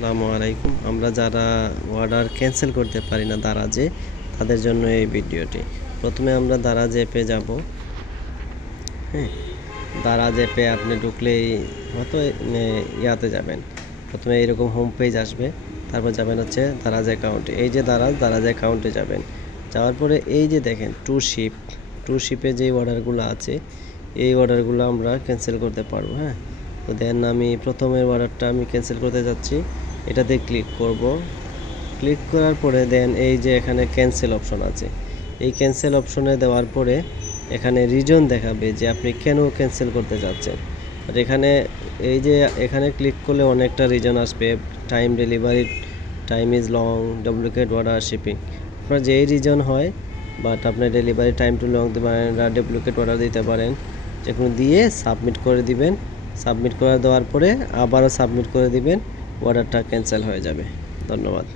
আসসালামু আলাইকুম। আমরা যারা অর্ডার ক্যান্সেল করতে পারি না দারাজে, তাদের জন্য এই ভিডিওটি। প্রথমে আমরা দারাজ অ্যাপে যাব। হ্যাঁ, দারাজ অ্যাপে আপনি ঢুকলেই হয়তো ইয়াতে যাবেন। প্রথমে এরকম হোম পেজ আসবে, তারপর যাবেন হচ্ছে দারাজ অ্যাকাউন্টে। এই যে দারাজ অ্যাকাউন্টে যাবেন। যাওয়ার পরে এই যে দেখেন টু শিপে যেই অর্ডারগুলো আছে, এই অর্ডারগুলো আমরা ক্যান্সেল করতে পারবো। হ্যাঁ, তো দেন আমি প্রথমের অর্ডারটা আমি ক্যান্সেল করতে যাচ্ছি। এটাতে ক্লিক করব। ক্লিক করার পরে দেন এই যে এখানে ক্যান্সেল অপশন আছে, এই ক্যান্সেল অপশনে দেওয়ার পরে এখানে রিজন দেখাবে যে আপনি কেন ক্যান্সেল করতে যাচ্ছেন। আর এখানে এই যে এখানে ক্লিক করলে অনেকটা রিজন আসবে। Delivery time is long, duplicate order, shipping. আপনার যেই রিজন হয়, বাট আপনার ডেলিভারি টাইম টু লং দিতে পারেন, ডুপ্লিকেট অর্ডার দিতে পারেন, যেকোনো দিয়ে সাবমিট করে দিবেন। সাবমিট করে দেওয়ার পরে আবারও সাবমিট করে দিবেন, অর্ডারটা ক্যান্সেল হয়ে যাবে। ধন্যবাদ।